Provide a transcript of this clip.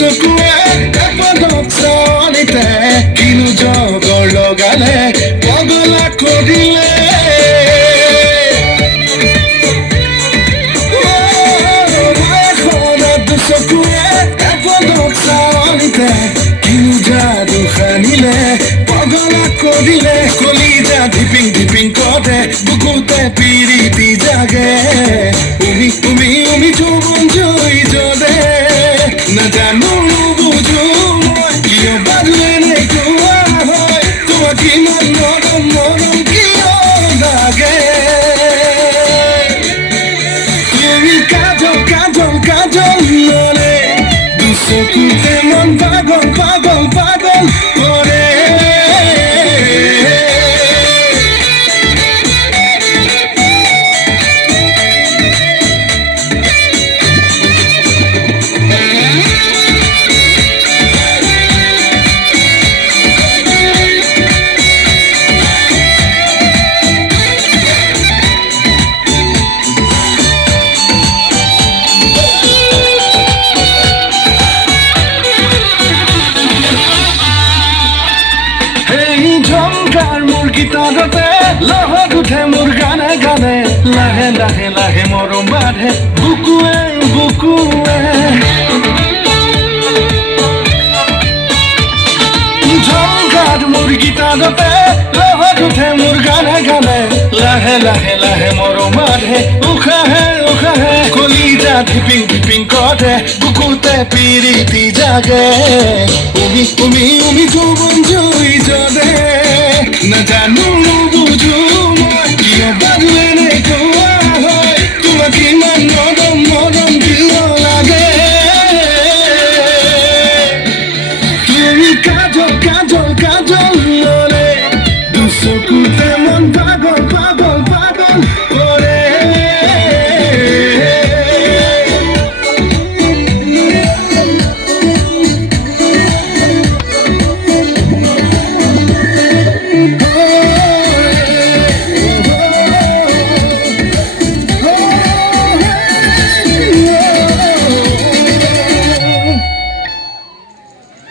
চকুৱে এপদত চাৱনিতে কিনো জগৰ লগালে পগলা কৰিলে চকুৱে এপদত চাৱনিতে কিনো যাদু সানিলে পগলা কৰিলে কলিজা ধিপিং ধিপিং কৰে বুকুতে পিৰিতি জাগে উমি যৌৱন জয় জ্বলে নাজানো নুবুজো মই কিয় বাদলে নেকুৱা হয় তোমাক ইমান মৰম মৰম কিয় লাগে তুমি কাজল কাজল কাজল ললে দুচকুতে মন পাগল পাগল পাগল কৰে গীতাৰতে লহত উঠে মোৰ গানে গানে লাহে লাহে লাহে মৰম বাঢ়ে বুকুৱে বুকুৱে ঝংকাৰ মোৰ গীতাৰতে লহত উঠে মোৰ গানে গানে লাহে লাহে লাহে মৰম বাঢ়ে উশাহে উশাহে কলিজা ধিপিং ধিপিং কৰে বুকুতে পিৰিতি জাগে উমি যৌৱন জয়